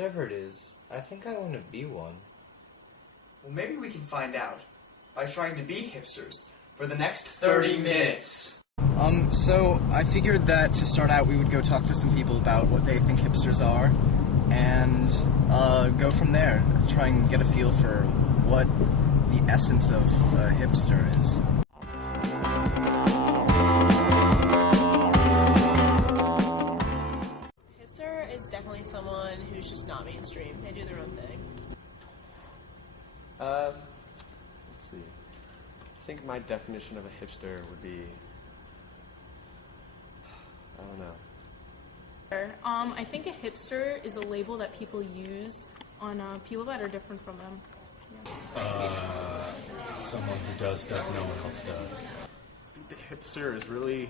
Whatever it is, I think I want to be one. Well, maybe we can find out by trying to be hipsters for the next 30 minutes. So I figured that to start out we would go talk to some people about what they think hipsters are and go from there, try and get a feel for what the essence of a hipster is. Hipster is definitely someone who's just not mainstream. They do their own thing. Let's see. I think my definition of a hipster would be, I don't know. I think a hipster is a label that people use on people that are different from them. Yeah. Someone who does stuff no one else does. I think the hipster is really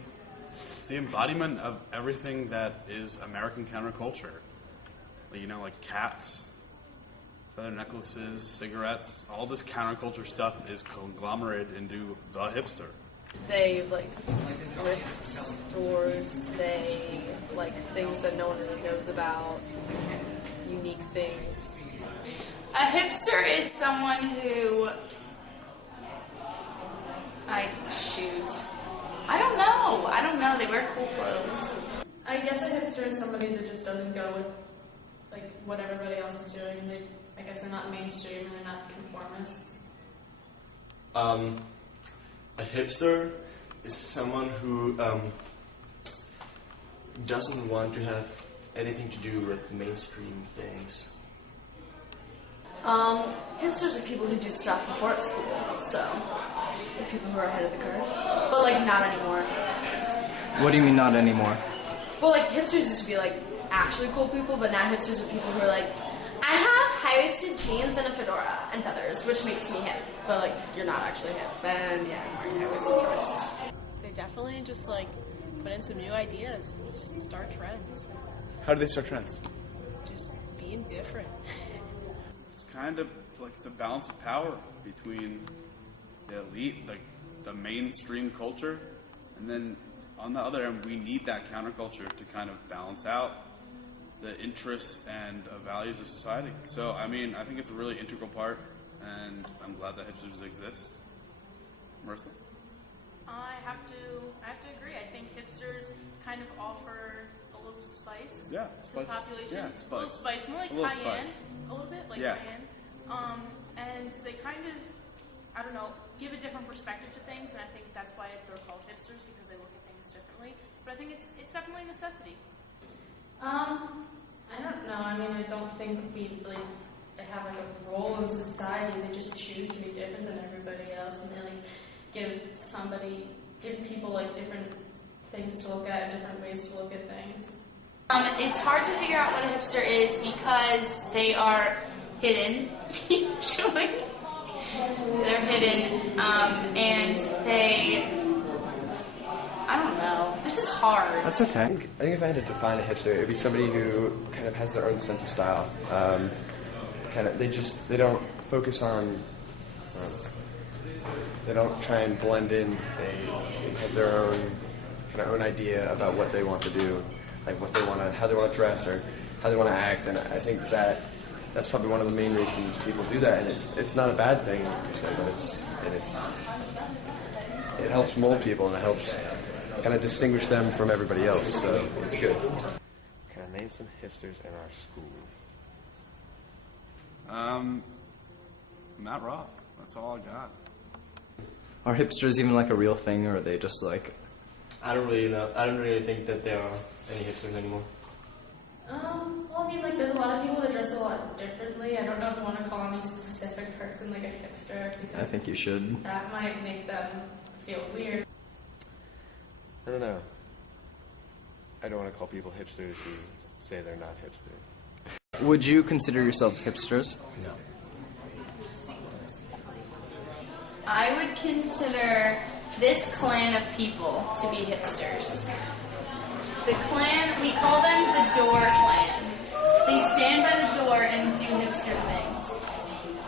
the embodiment of everything that is American counterculture. You know, like cats, feather necklaces, cigarettes, all this counterculture stuff is conglomerated into the hipster. They like thrift stores, they like things that no one really knows about, unique things. A hipster is someone who, I don't know, they wear cool clothes. I guess a hipster is somebody that just doesn't go with like what everybody else is doing. I guess they're not mainstream and they're not conformists. A hipster is someone who doesn't want to have anything to do with mainstream things. Hipsters are people who do stuff before it's cool, so the people who are ahead of the curve. But like not anymore. What do you mean not anymore? Well, like hipsters used to be like actually cool people, but now hipsters are people who are like, I have high-waisted jeans and a fedora and feathers, which makes me hip. But like, you're not actually hip. And yeah, I'm wearing high-waisted shorts. They definitely just like put in some new ideas and just start trends. How do they start trends? Just being different. It's kind of like it's a balance of power between the elite, like the mainstream culture, and then on the other end, we need that counterculture to kind of balance out the interests and values of society. So, I mean, I think it's a really integral part, and I'm glad that hipsters exist. Marissa? I have to agree. I think hipsters kind of offer a little spice to the population. Yeah, spice. A little spice, more like cayenne. A little bit like cayenne. And they kind of, I don't know, give a different perspective to things, and I think that's why they're called hipsters, because they look at things differently. But I think it's definitely a necessity. I don't know. I mean, I don't think they have like a role in society. They just choose to be different than everybody else, and they like give people like different things to look at and different ways to look at things. It's hard to figure out what a hipster is because they are hidden, usually. They're hidden, and I don't know. This is hard. That's okay. I think if I had to define a hipster, it'd be somebody who kind of has their own sense of style. They don't focus on, they don't try and blend in. They have their own idea about what they want to do, like how they want to dress or how they want to act. And I think that's probably one of the main reasons people do that. And it's not a bad thing, but it helps mold people and it helps kind of distinguish them from everybody else, so it's good. Can I name some hipsters in our school? Matt Roth. That's all I got. Are hipsters even like a real thing, or are they just like... I don't really know. I don't really think that there are any hipsters anymore. Well, I mean, like, there's a lot of people that dress a lot differently. I don't know if I want to call any specific person like a hipster, because I think you should. That might make them feel weird. I don't know. I don't want to call people hipsters who say they're not hipster. Would you consider yourselves hipsters? No. I would consider this clan of people to be hipsters. The clan, we call them the door clan. They stand by the door and do hipster things.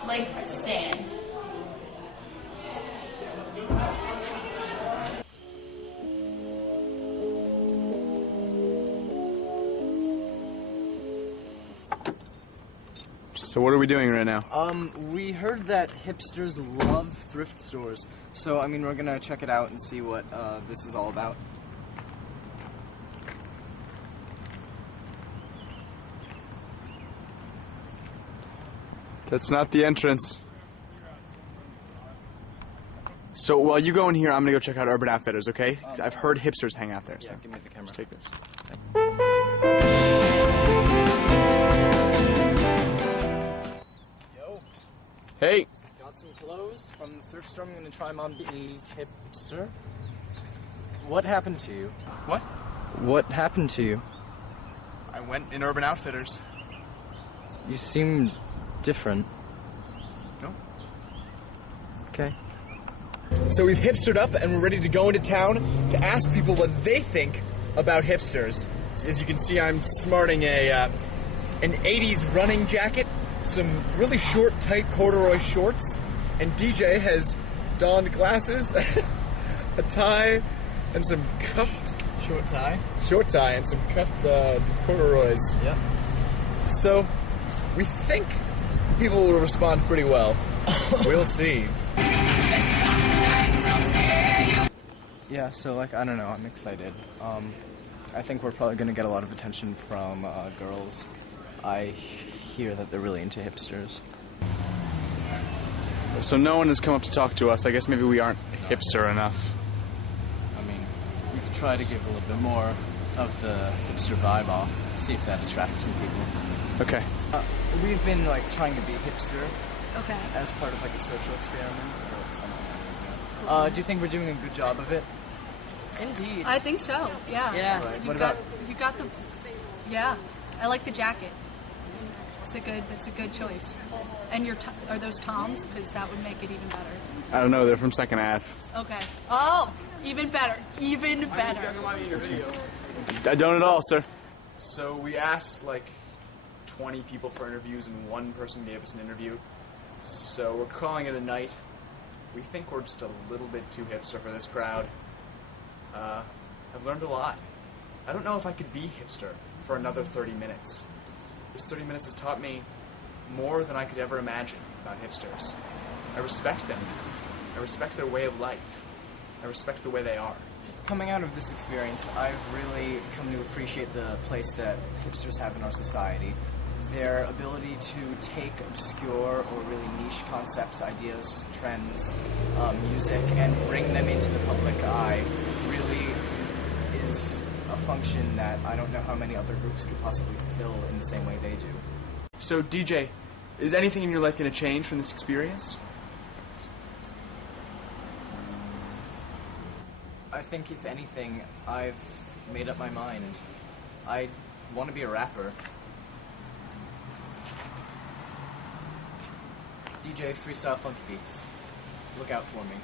Like stand. So what are we doing right now? We heard that hipsters love thrift stores, so I mean we're gonna check it out and see what this is all about. That's not the entrance. So while you go in here, I'm gonna go check out Urban Outfitters, okay? I've heard hipsters hang out there. So Yeah, give me the camera. just take this. Yo. Hey. Got some clothes from the thrift store. I'm gonna try them on the hipster. What happened to you? What? What happened to you? I went in Urban Outfitters. You seem different. No. Okay. So we've hipstered up and we're ready to go into town to ask people what they think about hipsters. As you can see, I'm smarting an 80s running jacket, some really short, tight corduroy shorts, and DJ has donned glasses, a tie, and some cuffed... Short tie? Short tie and some cuffed corduroys. Yeah. So, we think people will respond pretty well. We'll see. Yeah, so like, I don't know, I'm excited. I think we're probably gonna get a lot of attention from girls. I hear that they're really into hipsters. So no one has come up to talk to us. I guess maybe we aren't hipster enough. I mean, we could try to give a little bit more of the hipster vibe off, see if that attracts some people. Okay. We've been like trying to be hipster Okay. as part of like a social experiment or like something like that. Do you think we're doing a good job of it? Indeed. I think so. Yeah. Yeah. Right. You What got about? you got the. Yeah, I like the jacket. It's a good choice. And are those Toms? Because that would make it even better. I don't know. They're from Second Ave. Okay. Oh, even better. Even better. I don't at all, sir. So we asked like 20 people for interviews and one person gave us an interview. So we're calling it a night. We think we're just a little bit too hipster for this crowd. I've learned a lot. I don't know if I could be hipster for another 30 minutes. This 30 minutes has taught me more than I could ever imagine about hipsters. I respect them. I respect their way of life. I respect the way they are. Coming out of this experience, I've really come to appreciate the place that hipsters have in our society. Their ability to take obscure or really niche concepts, ideas, trends, music, and bring them into the public eye really is a function that I don't know how many other groups could possibly fulfill in the same way they do. So DJ, is anything in your life going to change from this experience? I think, if anything, I've made up my mind. I want to be a rapper. DJ Freestyle Funky Beats. Look out for me.